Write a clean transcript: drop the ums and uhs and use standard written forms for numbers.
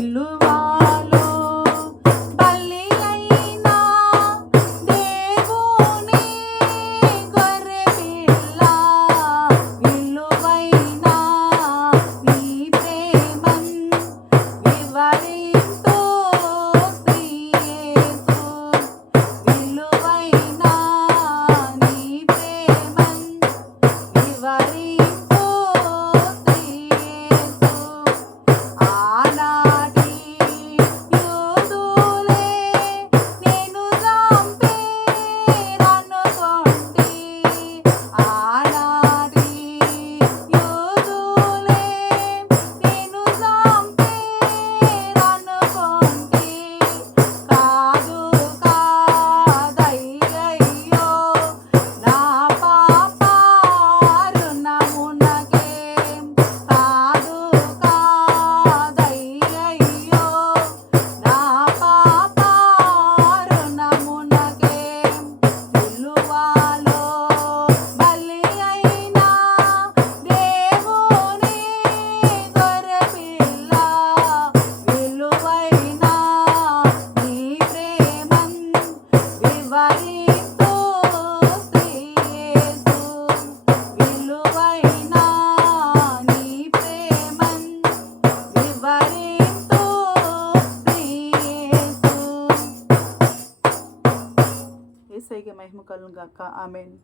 సిలువలో బలి అయిన దేవుని గొర్రెపిల్ల విలువైన నీ ప్రేమన్ వివరింతు శ్రీ యేసు విలువైన నీ ప్రేమన్ వివరింతు శ్రీ యేసు ఆనాటి యూదులే నిన్ను చంపేరనుకొంటి ఆనాటి యూదులే నిన్ను చంపేరనుకొంటి కాదు కాదయ్యయ్యో నా పాప రుణమునకే కాదు కాదయ్యయ్యో నా పాప రుణమునకే సిలువలో బలి అయిన దేవుని గొర్రెపిల్ల విలువైన నీ ప్రేమన్ వివరింతు శ్రీ యేసు విలువైన నీ ప్రేమన్ వివరింతు శ్రీ యేసు. యేసయ్యకి మహిమ కలుగును గాక. ఆమేన్.